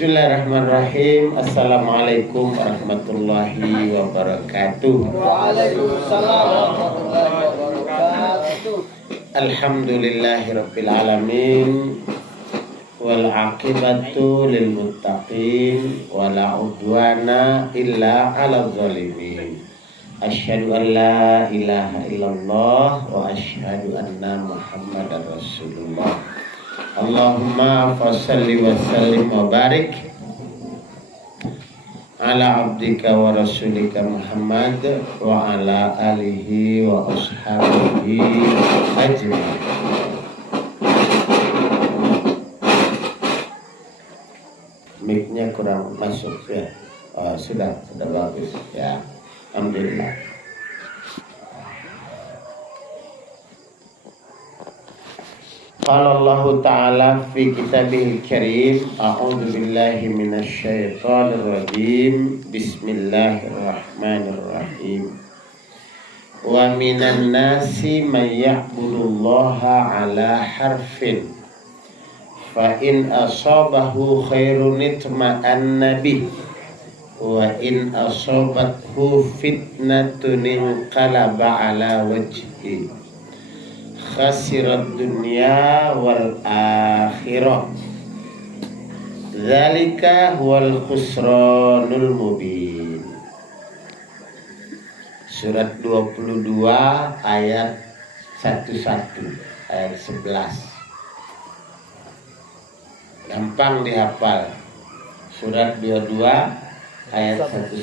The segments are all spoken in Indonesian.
Bismillahirrahmanirrahim. Assalamualaikum warahmatullahi wabarakatuh. Waalaikumsalam warahmatullahi wabarakatuh. Alhamdulillahirabbil alamin wal aqibatu lil muttaqin wala udwana illa 'alal zalimin. Asyhadu an la ilaha illallah wa asyhadu anna Muhammadar Rasulullah. Allahumma fassalli wa sallim wa barik ala abdika wa rasulika Muhammad wa ala alihi wa ashabihi ajma'in. Mic-nya kurang masuk ya. Oh, sudah bagus ya. Alhamdulillah. Qala Allah Ta'ala fi kitabihil karim, a'udzu billahi minasy syaithanir rajim. Bismillahirrahmanirrahim. Wa minan nasi may ya'budullaha ala harfin fa in asabahu khairun itma'anna bih wa in asabathu fitnatun inqalaba ala wajhihi khasirat dunya wal akhirah. Dzalika huwal khusranul mubin. Surat 22 ayat 11 ayat 11. Gampang dihafal. Surat 22 ayat 11.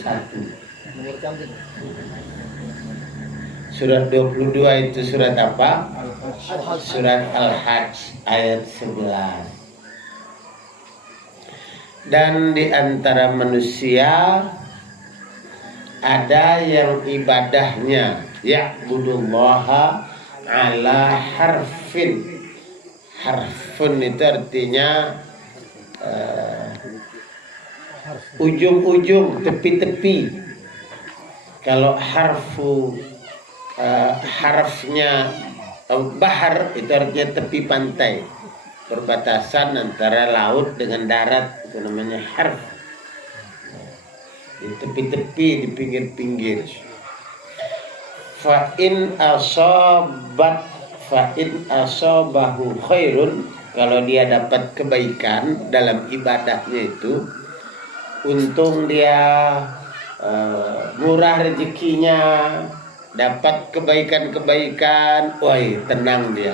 Surat 22 itu surat apa? Surat Al-Hajj ayat 11. Dan di antara manusia ada yang ibadahnya ya'budullaha ala harfin. Harfun itu artinya ujung-ujung, tepi-tepi. Kalau harfnya bahar itu artinya tepi pantai, perbatasan antara laut dengan darat, itu namanya harf. Di tepi-tepi, di pinggir-pinggir. Fa in asabahu khairun, kalau dia dapat kebaikan dalam ibadahnya itu, untung dia murah rezekinya, dapat kebaikan-kebaikan, woi tenang dia,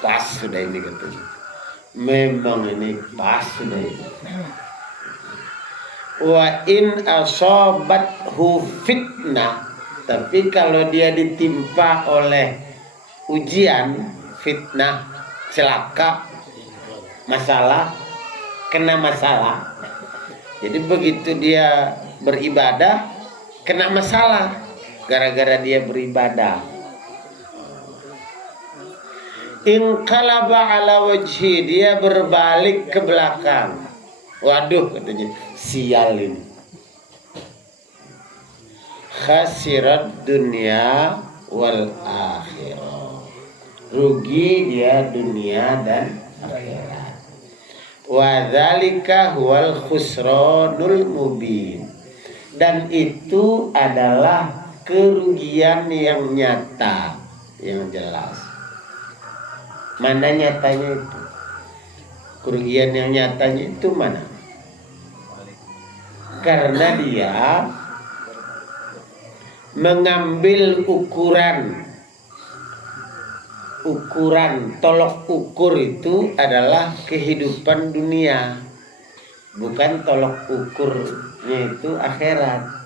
pas sudah ini katanya. Memang ini pas sudah ini. Wa in asabathu fitnah, tapi kalau dia ditimpa oleh ujian, fitnah, celaka, masalah, kena masalah. Jadi begitu dia beribadah kena masalah gara-gara dia beribadah. Inqalaba ala wajhi, dia berbalik ke belakang. Waduh katanya, sial ini. Khasirat dunya wal akhirah. Rugi dia dunia dan akhirat. Wa dzalika huwal khusranul mubin. Dan itu adalah kerugian yang nyata, yang jelas. Mana nyatanya itu? Kerugian yang nyatanya itu mana? Karena dia mengambil ukuran tolok ukur itu adalah kehidupan dunia, bukan tolok ukurnya itu akhirat.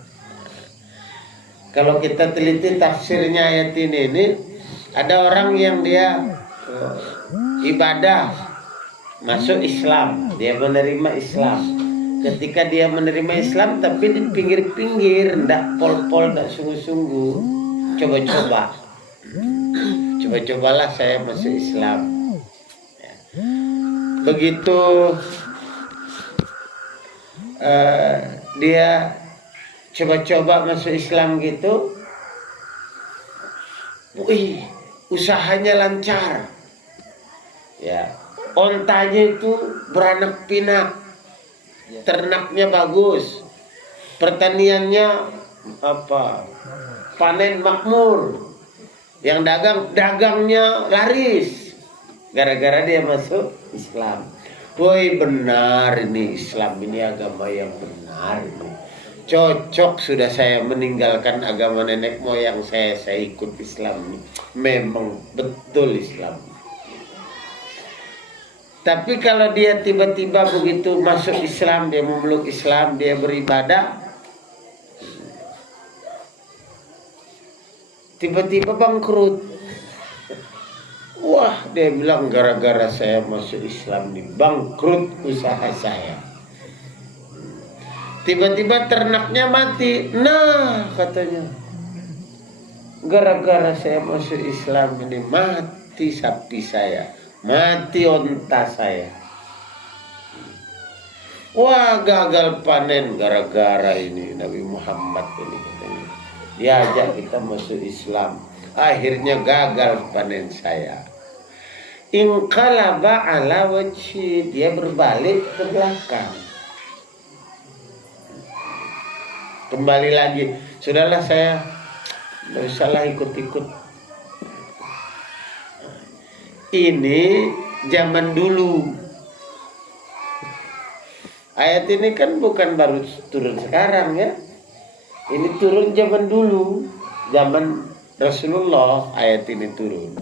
Kalau kita teliti tafsirnya ayat ini ada orang yang dia ibadah, masuk Islam, dia menerima Islam. Ketika dia menerima Islam tapi di pinggir-pinggir, ndak pol-pol, ndak sungguh-sungguh, cobalah saya masuk Islam. Begitu dia coba-coba masuk Islam gitu, usahanya lancar, ya, ontanya itu beranak pinak, ternaknya bagus, pertaniannya panen makmur, yang dagangnya laris, gara-gara dia masuk Islam. Woi, benar ini Islam, ini agama yang benar ini. Cocok sudah saya meninggalkan agama nenek moyang saya ikut Islam ini. Memang betul Islam. Tapi kalau dia tiba-tiba begitu masuk Islam, dia memeluk Islam, dia beribadah, tiba-tiba bangkrut. Wah, dia bilang gara-gara saya masuk Islam nih, bangkrut usaha saya. Tiba-tiba ternaknya mati. Nah, katanya, gara-gara saya masuk Islam ini mati sapi saya, mati onta saya. Wah, gagal panen gara-gara ini Nabi Muhammad ini katanya. Diajak kita masuk Islam, akhirnya gagal panen saya. Inqalaba ala wajhi, dia berbalik ke belakang. Kembali lagi, sudahlah saya tidak usahlah ikut-ikut. Ini zaman dulu. Ayat ini kan bukan baru turun sekarang ya. Ini turun zaman dulu, zaman Rasulullah ayat ini turun.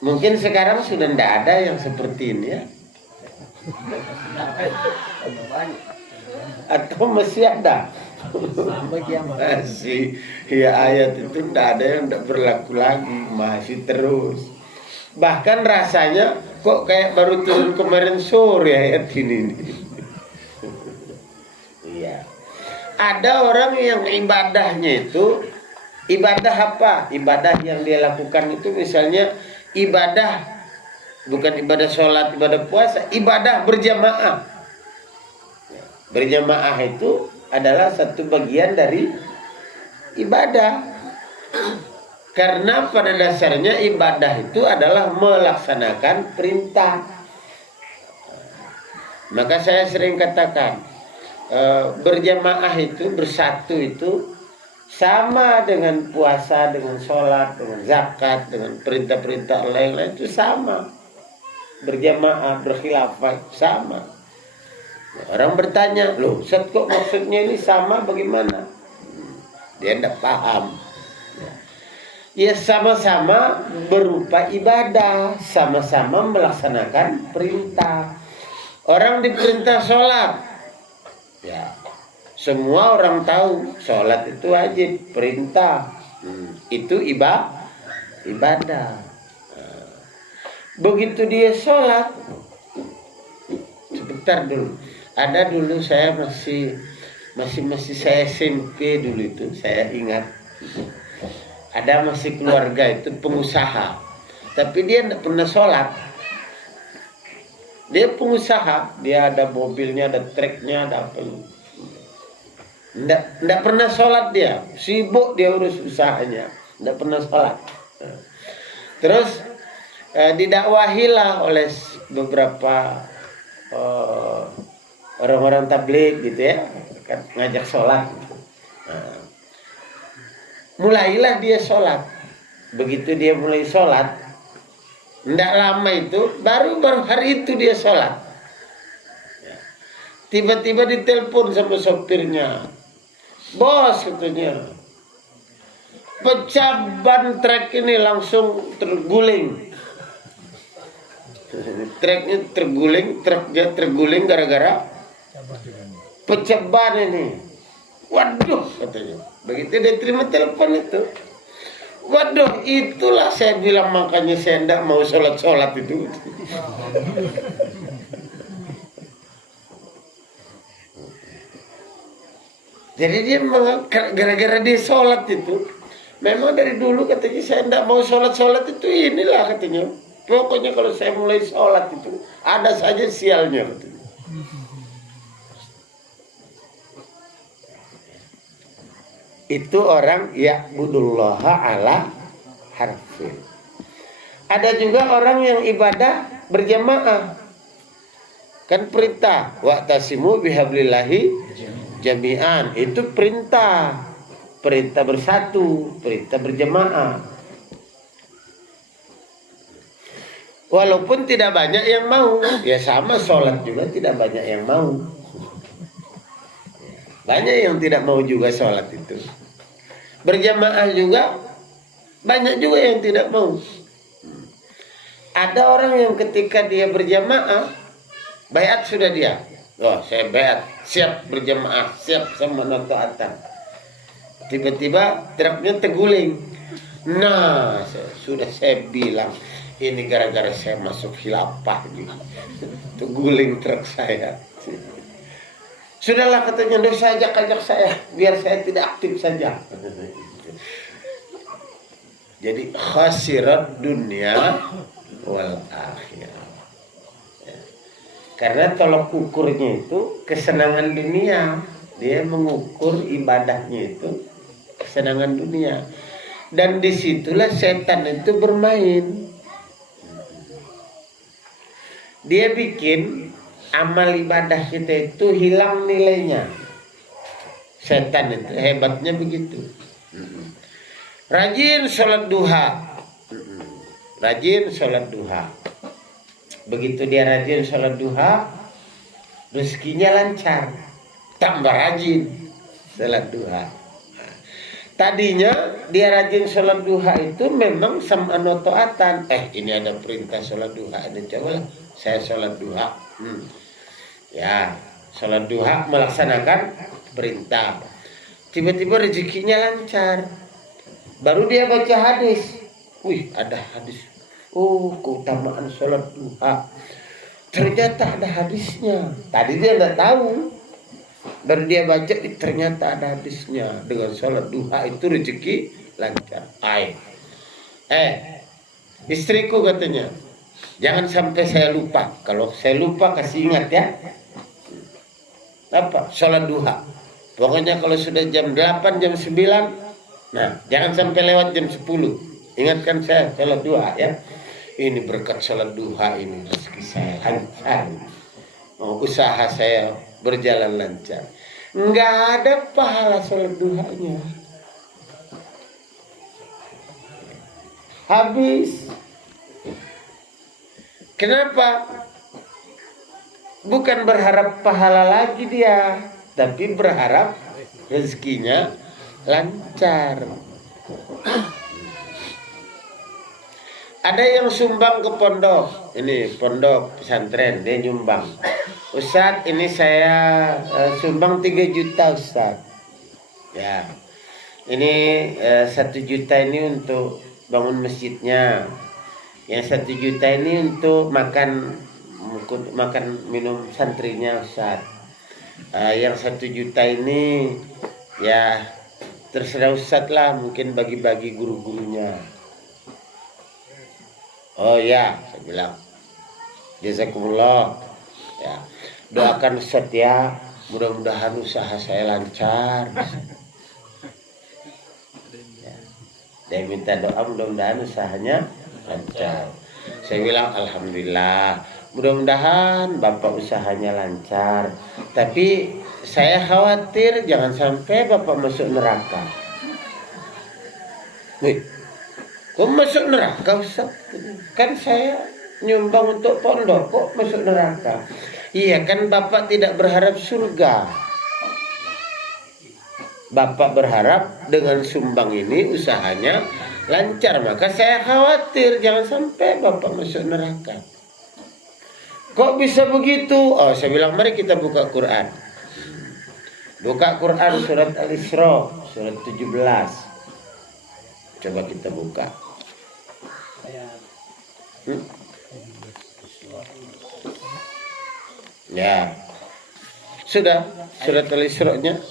Mungkin sekarang sudah tidak ada yang seperti ini ya. Atau masih ada. Masih, ya ayat itu tidak ada yang tidak berlaku lagi, masih terus. Bahkan rasanya kok kayak baru turun kemarin sore ayat ini. Iya. Ada orang yang ibadahnya itu ibadah apa? Ibadah yang dia lakukan itu misalnya ibadah, bukan ibadah sholat, ibadah puasa, ibadah berjamaah. Berjamaah itu adalah satu bagian dari ibadah. Karena pada dasarnya ibadah itu adalah melaksanakan perintah. Maka saya sering katakan, berjamaah itu, bersatu itu sama dengan puasa, dengan sholat, dengan zakat, dengan perintah-perintah lain-lain itu sama. Berjamaah, berkhilafah sama. Orang bertanya, loh Ustaz kok maksudnya ini sama bagaimana? Dia tidak paham. Ya sama-sama berupa ibadah, sama-sama melaksanakan perintah. Orang diperintah sholat, ya semua orang tahu sholat itu wajib, perintah, itu ibadah. Begitu dia sholat, sebentar dulu. Ada dulu saya masih saya SMP dulu itu, saya ingat. Ada masih keluarga itu pengusaha, tapi dia tidak pernah sholat. Dia pengusaha, dia ada mobilnya, ada treknya, ada apa. Tidak pernah sholat dia, sibuk dia urus usahanya, tidak pernah sholat. Terus didakwahilah oleh beberapa orang-orang tabligh gitu ya, ngajak sholat. Mulailah dia sholat. Begitu dia mulai sholat, tidak lama itu baru hari itu dia sholat. Tiba-tiba ditelepon sama sopirnya, bos katanya, pecah ban trek ini langsung terguling. Treknya terguling, truknya terguling gara-gara pecah ban ini. Waduh katanya. Begitu dia terima telepon itu, waduh itulah saya bilang makanya saya tidak mau sholat itu. Jadi dia gara-gara dia sholat itu, memang dari dulu katanya saya tidak mau sholat itu inilah katanya. Pokoknya kalau saya mulai sholat itu ada saja sialnya katanya. Itu orang ya'budullaha ala harfin. Ada juga orang yang ibadah berjamaah. Kan perintah, wa'tasimu bihablillahi jami'an. Itu perintah. Perintah bersatu, perintah berjamaah. Walaupun tidak banyak yang mau, ya sama sholat juga tidak banyak yang mau. Banyak yang tidak mau juga sholat itu. Berjamaah juga banyak juga yang tidak mau. Ada orang yang ketika dia berjamaah, baiat sudah dia. Oh, saya baiat, siap berjamaah, siap sama taatan. Tiba-tiba truknya terguling. Nah, sudah saya bilang ini gara-gara saya masuk khilafah gitu. Terguling truk saya. Sudahlah katanya, dosa ajak-ajak saya, biar saya tidak aktif saja. Jadi khasirat dunia wal akhirah. Karena tolok ukurnya itu kesenangan dunia. Dia mengukur ibadahnya itu kesenangan dunia. Dan disitulah setan itu bermain. Dia bikin amal ibadah kita itu hilang nilainya. Setan itu hebatnya begitu. Rajin sholat duha. Rajin sholat duha. Begitu dia rajin sholat duha, rezekinya lancar. Tambah rajin sholat duha. Tadinya dia rajin sholat duha itu memang sam'an wa ta'atan. Ini ada perintah sholat duha, ini cobalah saya sholat duha. Ya, sholat duha melaksanakan perintah. Tiba-tiba rezekinya lancar. Baru dia baca hadis. Wih, ada hadis. Oh, keutamaan sholat duha. Ternyata ada hadisnya. Tadi dia tidak tahu. Baru dia baca, ternyata ada hadisnya. Dengan sholat duha itu rezeki lancar. Istriku katanya, jangan sampai saya lupa. Kalau saya lupa kasih ingat ya. Apa? Sholat duha. Pokoknya kalau sudah jam 8, jam 9, nah jangan sampai lewat jam 10. Ingatkan saya sholat duha ya. Ini berkat sholat duha ini rezeki saya lancar. Usaha saya berjalan lancar. Enggak ada pahala sholat duhanya. Habis. Kenapa? Bukan berharap pahala lagi dia, tapi berharap rezekinya lancar. Ada yang sumbang ke pondok, ini pondok pesantren, dia nyumbang. Ustadz, ini saya sumbang 3 juta Ustadz. Ya, ini 1 juta ini untuk bangun masjidnya. Yang 1 juta ini untuk makan minum santrinya Ustadz. Yang 1 juta ini ya terserah Ustadz lah, mungkin bagi-bagi guru-gurunya. Oh ya, saya bilang jazakumullah ya, doakan Ustaz ya, mudah-mudahan usaha saya lancar ya. Dia minta doa mudah-mudahan usahanya lancar. Saya bilang alhamdulillah, mudah-mudahan Bapak usahanya lancar, tapi saya khawatir jangan sampai Bapak masuk neraka. Wih, kok masuk neraka Ustaz? Kan saya nyumbang untuk pondok, kok masuk neraka? Iya, kan Bapak tidak berharap surga. Bapak berharap dengan sumbang ini usahanya lancar, maka saya khawatir jangan sampai Bapak masuk neraka. Kok bisa begitu? Oh, saya bilang mari kita buka Quran. Buka Quran surat Al-Isra, surat 17. Coba kita buka. Ya, sudah surat Al-Isra-nya.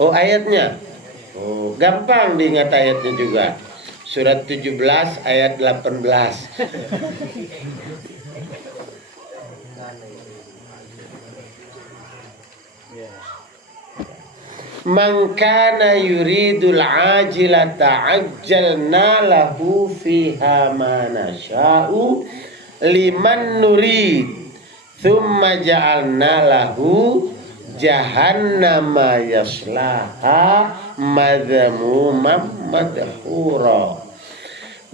Oh, ayatnya. Oh, gampang diingat ayatnya juga. Surat 17 ayat 18. Man kana yuridul ajilata ajjalna lahu fiha ma nasya'u liman nurid thumma ja'alna lahu jahannama yaslaha madhamumam madhura.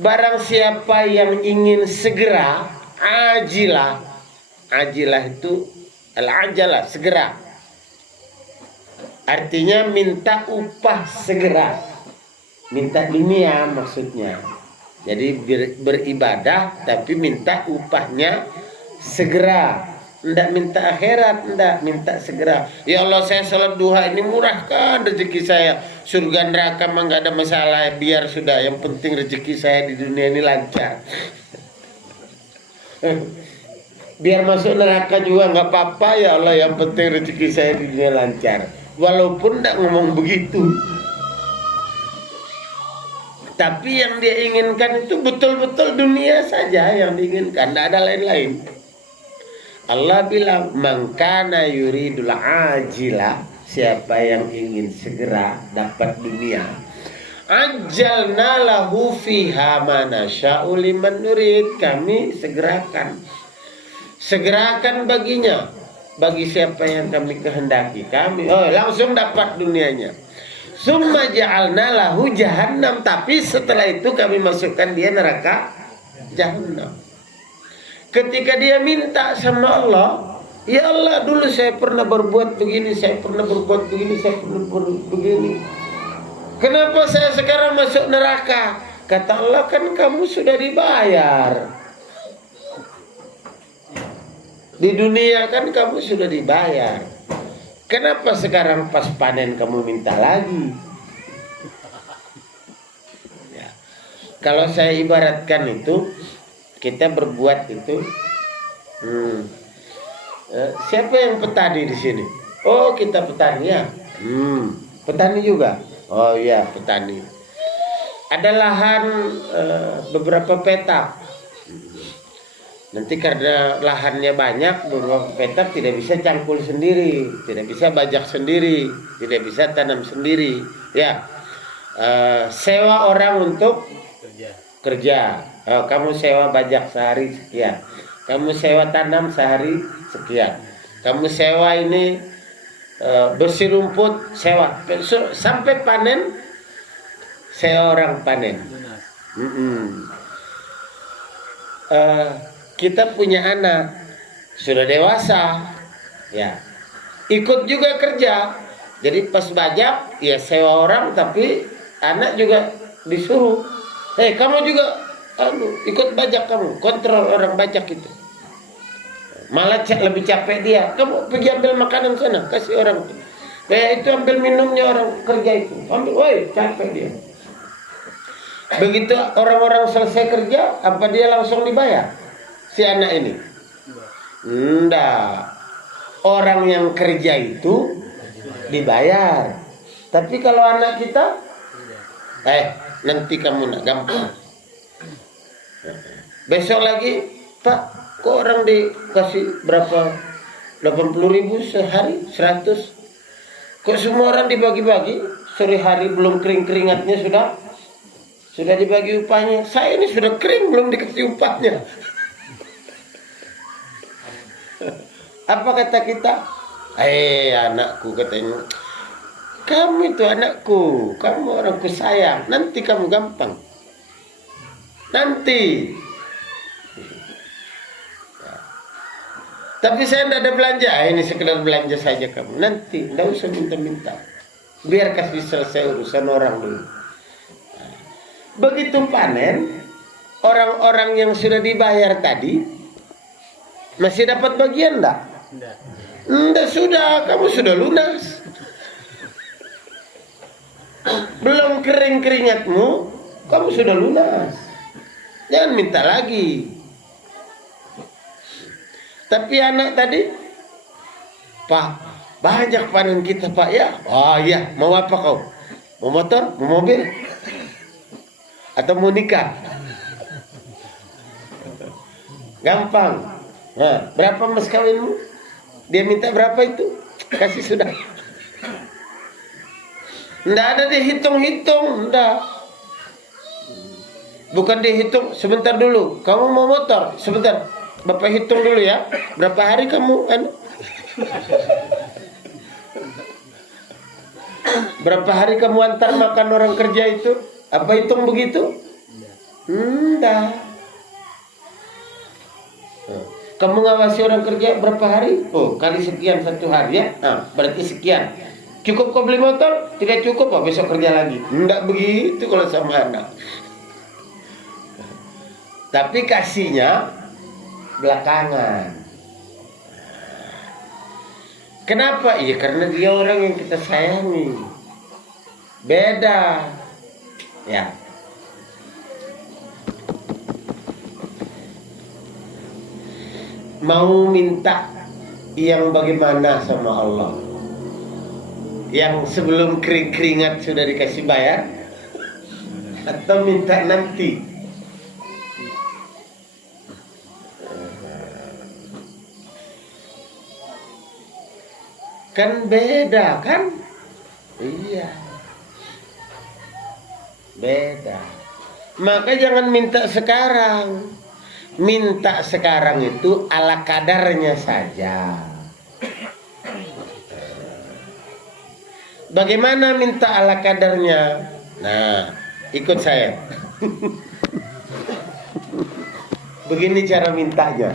Barang siapa yang ingin segera, ajilah. Ajilah itu al-ajalah, segera. Artinya minta upah segera. Minta dunia maksudnya. Jadi beribadah tapi minta upahnya segera. Ndak minta akhirat, ndak minta segera. Ya Allah, saya salat duha ini murahkan rezeki saya. Surga neraka mah enggak ada masalah, biar sudah. Yang penting rezeki saya di dunia ini lancar. Biar masuk neraka juga enggak apa-apa ya Allah, yang penting rezeki saya di dunia lancar. Walaupun ndak ngomong begitu. Tapi yang dia inginkan itu betul-betul dunia saja yang diinginkan, tidak ada lain-lain. Allah bilang, man kana yuridul ajila, siapa yang ingin segera dapat dunia, ajjalna lahu fiha ma nasya'u liman nurid, kami segerakan baginya, bagi siapa yang kami kehendaki, kami langsung dapat dunianya. Summa ja'alna lahu jahannam, tapi setelah itu kami masukkan dia neraka jahannam. Ketika dia minta sama Allah, ya Allah, dulu saya pernah berbuat begini, saya pernah berbuat begini, saya pernah berbuat begini. Kenapa saya sekarang masuk neraka? Kata Allah, kan kamu sudah dibayar. Di dunia kan kamu sudah dibayar. Kenapa sekarang pas panen kamu minta lagi? Ya. Kalau saya ibaratkan itu, kita berbuat itu, siapa yang petani di sini? Oh, kita petani ya. Petani juga. Oh iya, petani. Ada lahan beberapa petak. Nanti karena lahannya banyak, beberapa petak tidak bisa cangkul sendiri, tidak bisa bajak sendiri, tidak bisa tanam sendiri. Ya, sewa orang untuk kerja. Kamu sewa bajak sehari sekian, kamu sewa tanam sehari sekian, kamu sewa ini bersih rumput, sewa sampai panen, sewa orang panen. Kita punya anak sudah dewasa, ya ikut juga kerja. Jadi pas bajak ya sewa orang, tapi anak juga disuruh, kamu juga ikut bajak, kamu kontrol orang bajak itu. Malah lebih capek dia. Kamu pergi ambil makanan sana, kasih orang. Itu ambil minumnya orang kerja itu. Ambil, woi, capek dia. Begitu orang-orang selesai kerja, apa dia langsung dibayar? Si anak ini? Enggak. Orang yang kerja itu dibayar. Tapi kalau anak kita, nanti kamu nak gampang. Besok lagi, Pak, kok orang dikasih berapa? 80.000 sehari, 100. Kok semua orang dibagi-bagi? Sore hari belum kering-keringatnya sudah dibagi upahnya. Saya ini sudah kering belum dikasih upahnya. Apa kata kita? Anakku, katanya, kamu itu anakku, kamu orangku sayang, nanti kamu gampang. Nanti. Tapi saya tidak ada belanja. Ini sekedar belanja saja kamu. Nanti, tidak usah minta-minta. Biar kasih selesai urusan orang dulu. Begitu panen, orang-orang yang sudah dibayar tadi masih dapat bagian enggak? Enggak, sudah, kamu sudah lunas. Belum kering keringatmu, kamu sudah lunas. Jangan minta lagi. Tapi anak tadi, Pak, banyak panen kita, Pak, ya. Oh iya, mau apa kau? Mau motor, mau mobil, atau mau nikah? Gampang. Nah, berapa mas kawinmu? Dia minta berapa itu? Kasih sudah. Nggak ada dihitung-hitung, nggak. Bukan dihitung, sebentar dulu. Kamu mau motor? Sebentar. Bapak hitung dulu ya. Berapa hari kamu berapa hari kamu antar makan orang kerja itu? Apa hitung begitu? Enggak. Kamu ngawasi orang kerja berapa hari? Oh, kali sekian 1 hari ya. Nah, berarti sekian. Cukup kau beli motor? Tidak cukup, oh, besok kerja lagi. Enggak begitu kalau sama anak. Tapi kasihnya belakangan. Kenapa? Iya karena dia orang yang kita sayangi. Beda. Ya. Mau minta yang bagaimana sama Allah? Yang sebelum keringat sudah dikasih bayar? Atau minta nanti? Kan beda kan? Iya. Beda. Maka jangan minta sekarang. Minta sekarang itu ala kadarnya saja. Bagaimana minta ala kadarnya? Nah, ikut saya. Begini cara mintanya.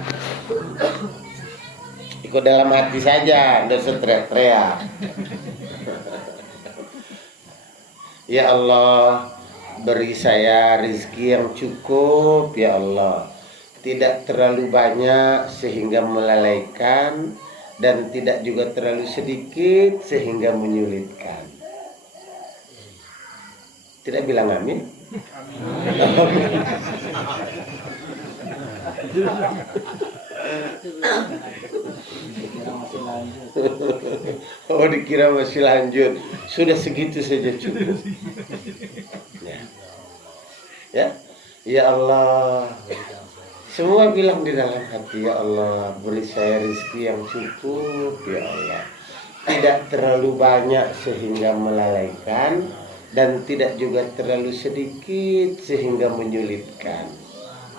Ikut dalam hati saja, tidak usah teriak-teriak. Ya Allah, beri saya rezeki yang cukup, ya Allah. Tidak terlalu banyak sehingga melalaikan, dan tidak juga terlalu sedikit sehingga menyulitkan. Tidak bilang amin? Oh, dikira masih lanjut. Sudah segitu saja cukup. Ya, ya Allah. Semua bilang di dalam hati, ya Allah, beri saya rezeki yang cukup, ya Allah. Tidak terlalu banyak sehingga melalaikan, dan tidak juga terlalu sedikit sehingga menyulitkan.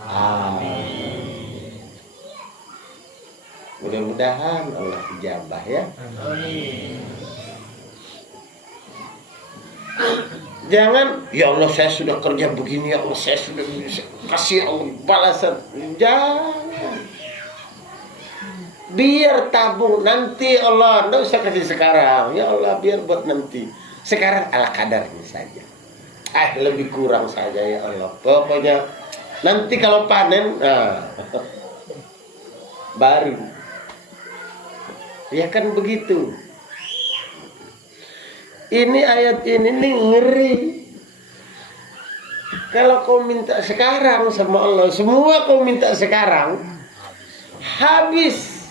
Amin. Mudah-mudahan Allah ijabah ya. Amin. Jangan, ya Allah saya sudah kerja begini, ya Allah saya sudah kasih Allah balasan. Jangan. Biar tabung nanti Allah, tidak usah kasih sekarang. Ya Allah biar buat nanti. Sekarang ala kadarnya saja. Lebih kurang saja ya Allah. Pokoknya nanti kalau panen, baru. Ya kan begitu. Ini ayat ini nih ngeri. Kalau kau minta sekarang sama Allah, semua kau minta sekarang, habis.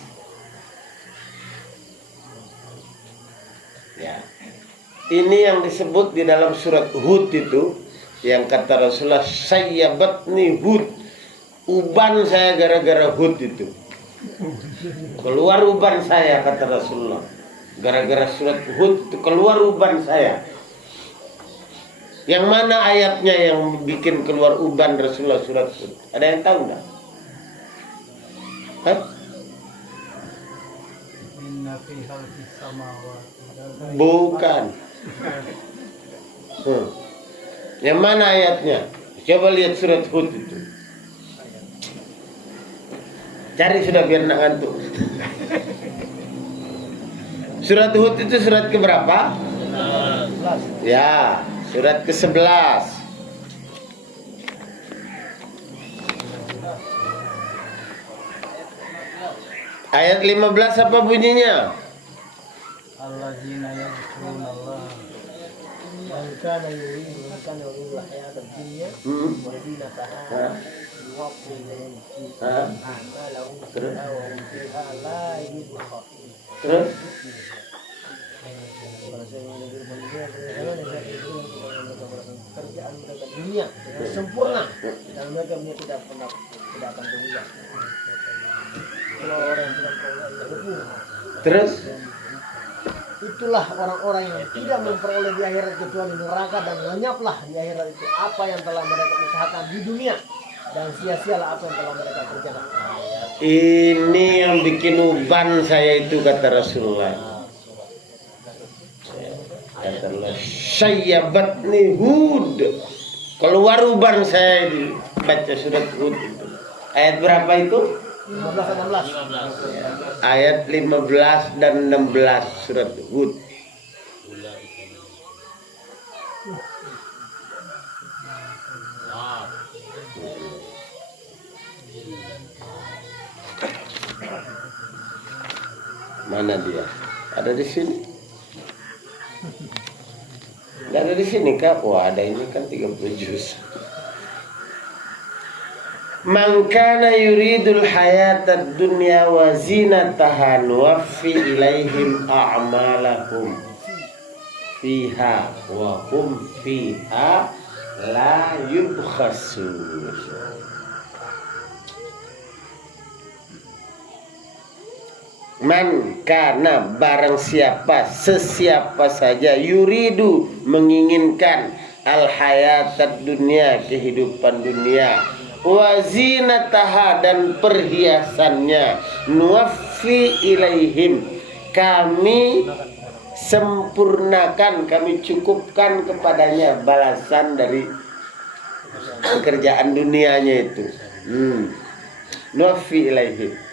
Ya. Ini yang disebut di dalam surat Hud itu, yang kata Rasulullah, sayyabatni Hud. Uban saya gara-gara Hud itu. Keluar uban saya, kata Rasulullah. Gara-gara surat Hud itu keluar uban saya. Yang mana ayatnya yang bikin keluar uban Rasulullah surat Hud? Ada yang tahu enggak? Bukan. Yang mana ayatnya? Coba lihat surat Hud itu. Cari sudah biar nak ngantuk. Surat Hud itu surat keberapa? 11. Ya, surat ke-11. Ayat 15 apa bunyinya? Alladzina yadhkurunallah man kana yuridu hayatad dunya wa zinataha terus kerjaan mereka dunia dengan sempurna dan mereka tidak akan berubah. Kalau orang bilang terus itulah orang-orang yang tidak memperoleh di akhirat kecuali neraka, dan lenyaplah di akhirat itu apa yang telah mereka usahakan di dunia, dan sia-sialah apa yang telah mereka kerjakan. Ini yang bikin uban saya itu, kata Rasulullah. Kata Allah, sayyabatni Hud. Keluar uban saya ini. Baca surat Hud itu. Ayat berapa itu? 15-16. Ayat 15 dan 16 surat Hud. Mana dia? Ada di sini? Nggak ada di sini, Kak? Wah, ada ini kan 30 juz. Man kana yuridul hayatad dunya wa zinataha nuwaffi ilaihim a'malahum fiha wa hum fiha la yubkhasun. Man kana, barang siapa, sesiapa saja, yuridu, menginginkan, al hayatad dunia, kehidupan dunia, wa zinataha, dan perhiasannya, nuwaffi ilaihim, kami sempurnakan, kami cukupkan kepadanya balasan dari pekerjaan dunianya itu. Nuwaffi ilaihim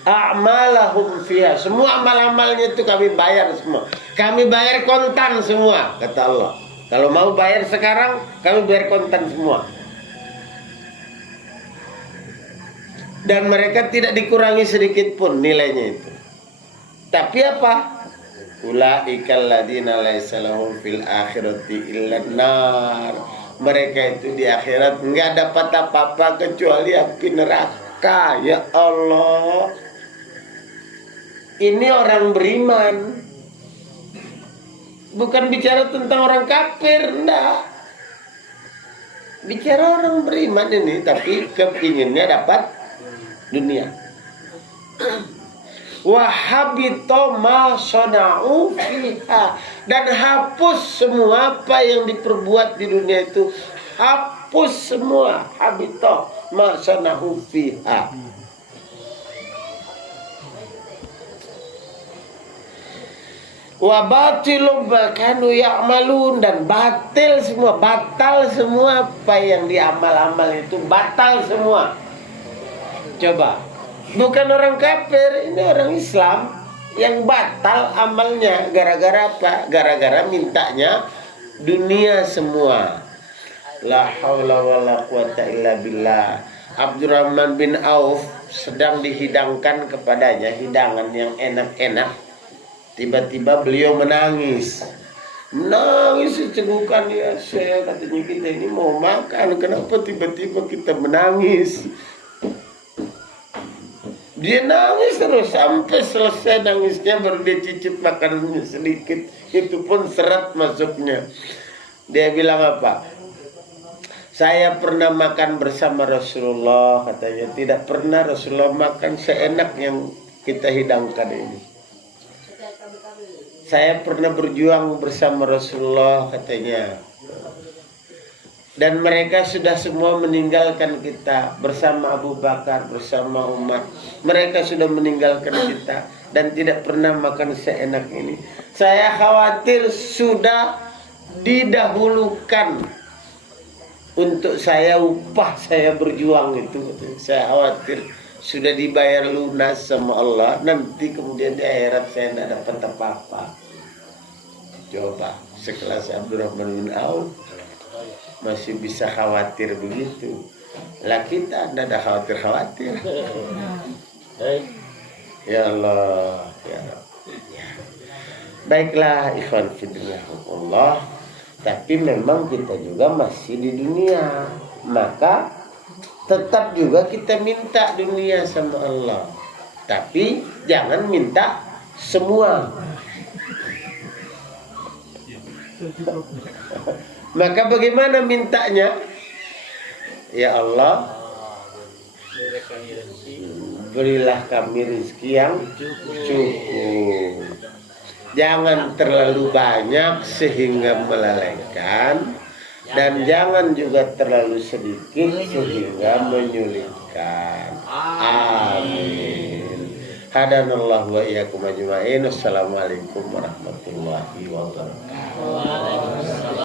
a'malahum fiha, semua amal-amalnya itu kami bayar semua. Kami bayar kontan semua, kata Allah. Kalau mau bayar sekarang, kami bayar kontan semua. Dan mereka tidak dikurangi sedikit pun nilainya itu. Tapi apa? Ulaikal ladzina laisa lahum fil akhirati illan nar. Mereka itu di akhirat enggak dapat apa-apa kecuali api neraka. Ya Allah. Ini orang beriman. Bukan bicara tentang orang kafir, enggak. Bicara orang beriman ini, tapi kepinginnya dapat dunia. Wa habita ma sana'u fiha, dan hapus semua apa yang diperbuat di dunia itu. Hapus semua. Habita ma sana'u fiha. Wa batilum bakanu ya'malun, dan batal semua apa yang diamal-amal itu, batal semua. Coba, bukan orang kafir, ini orang Islam yang batal amalnya. Gara-gara apa? Gara-gara mintanya dunia semua. La haula wala quwata illa billah. Abdurrahman bin Auf sedang dihidangkan kepadanya hidangan yang enak-enak. Tiba-tiba beliau menangis cegukan. Ya saya, katanya, kita ini mau makan, kenapa tiba-tiba kita menangis? Dia nangis terus sampai selesai nangisnya, baru dia cicip makanannya sedikit, itu pun serat masuknya. Dia bilang apa? Saya pernah makan bersama Rasulullah, katanya. Tidak pernah Rasulullah makan seenak yang kita hidangkan ini. Saya pernah berjuang bersama Rasulullah, katanya. Dan mereka sudah semua meninggalkan kita, bersama Abu Bakar, bersama Umar. Mereka sudah meninggalkan kita dan tidak pernah makan seenak ini. Saya khawatir sudah didahulukan untuk saya upah saya berjuang itu. Saya khawatir sudah dibayar lunas sama Allah, nanti kemudian di akhirat saya tidak dapat apa-apa. Coba, sekelas Abdurrahman bin Auf masih bisa khawatir begitu. Lah kita tidak ada khawatir-khawatir. Ya Allah, ya Rabbi. Baiklah, ikhwan fillah Allah. Tapi memang kita juga masih di dunia, maka tetap juga kita minta dunia sama Allah. Tapi jangan minta semua. Maka bagaimana mintanya? Ya Allah, berilah kami rezeki yang cukup. Jangan terlalu banyak sehingga melalaikan, dan jangan juga terlalu sedikit sehingga menyulitkan. kebaikan. Amin. Hadanallahu wa iyyakum ajmain. Assalamualaikum warahmatullahi wabarakatuh.